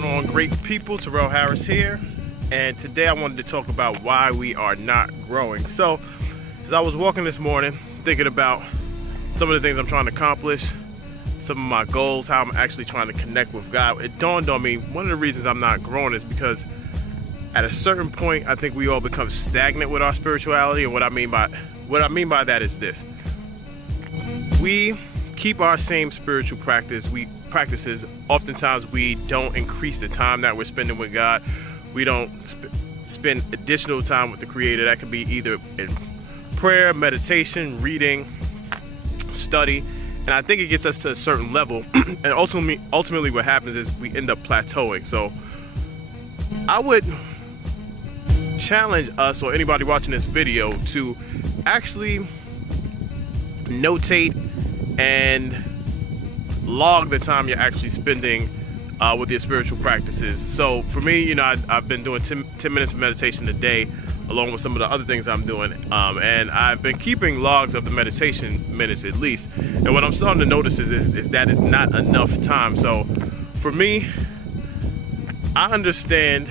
going on, great people? Terrell Harris here, and today I wanted to talk about why we are not growing. So, as I was walking this morning, thinking about some of the things I'm trying to accomplish, some of my goals, how I'm actually trying to connect with God, it dawned on me one of the reasons I'm not growing is because at a certain point, I think we all become stagnant with our spirituality. And what I mean by that is this: we keep our same spiritual practices. Oftentimes we don't increase the time that we're spending with God. We don't spend additional time with the Creator. That could be either in prayer, meditation, reading, study. And I think it gets us to a certain level. And ultimately what happens is we end up plateauing. So I would challenge us or anybody watching this video to actually notate and log the time you're actually spending with your spiritual practices. So for me, I've been doing 10 minutes of meditation a day, along with some of the other things I'm doing. And I've been keeping logs of the meditation minutes at least. And what I'm starting to notice is that it's not enough time. So for me, I understand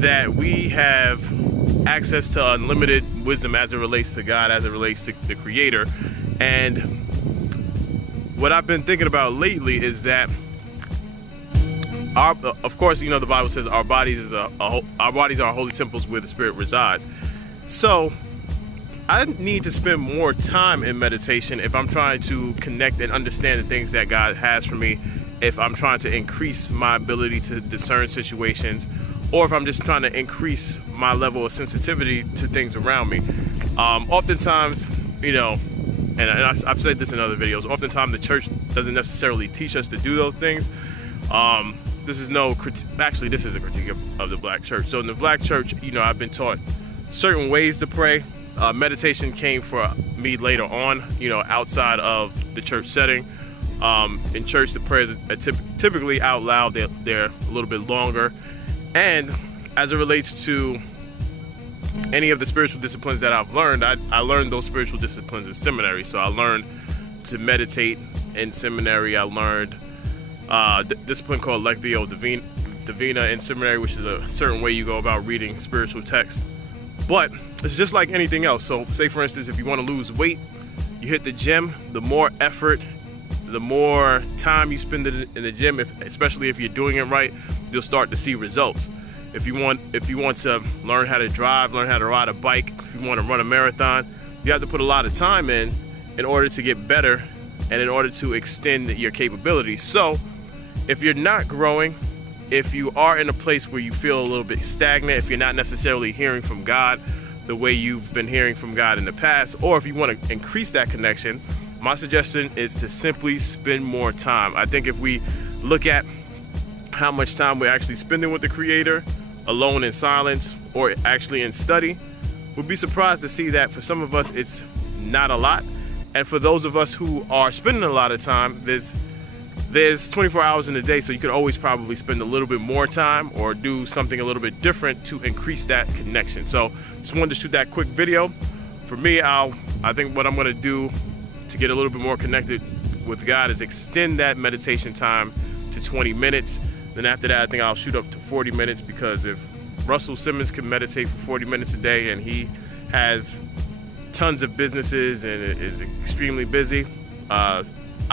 that we have access to unlimited wisdom as it relates to God, as it relates to the Creator. And what I've been thinking about lately is that of course, the Bible says our bodies are holy temples where the Spirit resides. So I need to spend more time in meditation if I'm trying to connect and understand the things that God has for me, if I'm trying to increase my ability to discern situations, or if I'm just trying to increase my level of sensitivity to things around me. Oftentimes, and I've said this in other videos, oftentimes the church doesn't necessarily teach us to do those things. This is no critique. Actually, this is a critique of the black church. So in the black church, I've been taught certain ways to pray. Meditation came for me later on, outside of the church setting. In church, the prayers are typically out loud. They're a little bit longer. And as it relates to any of the spiritual disciplines that I've learned, I learned those spiritual disciplines in seminary. So I learned to meditate in seminary. I learned discipline called Lectio Davina in seminary, which is a certain way you go about reading spiritual text. But it's just like anything else. So say, for instance, if you want to lose weight, you hit the gym. The more effort, the more time you spend in the gym, especially if you're doing it right, you'll start to see results. If you want to learn how to drive, learn how to ride a bike, if you want to run a marathon, you have to put a lot of time in order to get better and in order to extend your capabilities. So if you're not growing, if you are in a place where you feel a little bit stagnant, if you're not necessarily hearing from God the way you've been hearing from God in the past, or if you want to increase that connection, my suggestion is to simply spend more time. I think if we look at how much time we're actually spending with the Creator, alone in silence or actually in study, we'll be surprised to see that for some of us it's not a lot. And for those of us who are spending a lot of time, there's 24 hours in a day, so you could always probably spend a little bit more time or do something a little bit different to increase that connection. So just wanted to shoot that quick video. For me, I think what I'm going to do to get a little bit more connected with God is extend that meditation time to 20 minutes. Then after that, I think I'll shoot up to 40 minutes, because if Russell Simmons can meditate for 40 minutes a day and he has tons of businesses and is extremely busy, I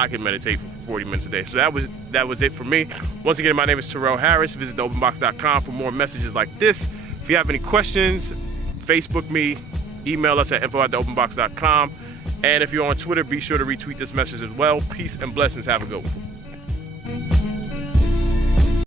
can meditate for 40 minutes a day. So that was it for me. Once again, my name is Terrell Harris. Visit theopenbox.com for more messages like this. If you have any questions, Facebook me, email us at info@theopenbox.com. And if you're on Twitter, be sure to retweet this message as well. Peace and blessings. Have a good one.